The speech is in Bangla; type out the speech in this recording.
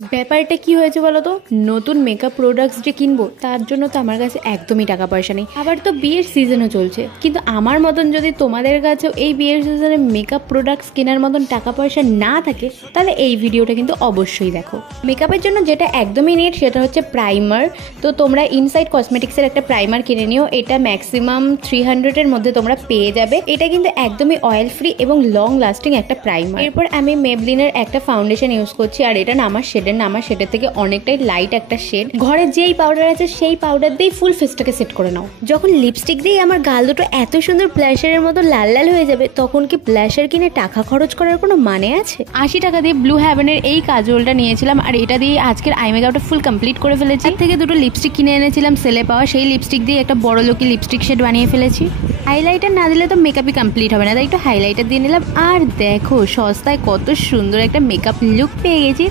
ব্যাপারটা কি হয়েছে বলো তো, নতুন মেকআপ প্রোডাক্টস যে কিনবো তার জন্য তো আমার কাছে একদমই টাকা পয়সা নেই। আবার তো বিয়ের সিজনও চলছে, কিন্তু আমার মতন যদি তোমাদের কাছেও এই বিয়ের সিজনে মেকআপ প্রোডাক্টস কেনার মতন টাকা পয়সা না থাকে, তাহলে এই ভিডিওটা কিন্তু অবশ্যই দেখো। মেকআপের জন্য যেটা একদমই নিট সেটা হচ্ছে প্রাইমার। তো তোমরা ইনসাইড কসমেটিক্সের একটা প্রাইমার কিনে নিও, এটা ম্যাক্সিমাম 300-এর মধ্যে তোমরা পেয়ে যাবে। এটা কিন্তু একদমই অয়েল ফ্রি এবং লং লাস্টিং একটা প্রাইমার। এরপর আমি মেবলিনের একটা ফাউন্ডেশন ইউজ করছি, আর এটা নামার শেডের থেকে অনেকটাই লাইট একটা শেড। ঘরে যেই পাউডার আছে সেই পাউডার দিয়ে ফুল ফেসটাকে সেট করে নাও। যখন লিপস্টিক দিয়ে আমার গাল দুটো এত সুন্দর ব্লাশারের মতো লাল লাল হয়ে যাবে, তখন কি ব্লাশার কিনে টাকা খরচ করার কোনো মানে আছে? 80 টাকা দিয়ে ব্লু হ্যাভেনের এই কাজলটা নিয়েছিলাম, আর এটা দিয়ে আজকের আই মেকআপটা ফুল কমপ্লিট করে ফেলেছি। এর থেকে দুটো লিপস্টিক কিনে এনেছিলাম সেলে পাওয়া, সেই লিপস্টিক দিয়ে একটা বড় লোকি লিপস্টিক শেড বানিয়ে ফেলেছি। হাইলাইটার না দিলে তো মেকআপই কমপ্লিট হবে না, তাই একটু হাইলাইটার দিয়ে নিলাম। আর দেখো সস্তায় কত সুন্দর একটা মেকআপ লুক পেয়ে গেছি।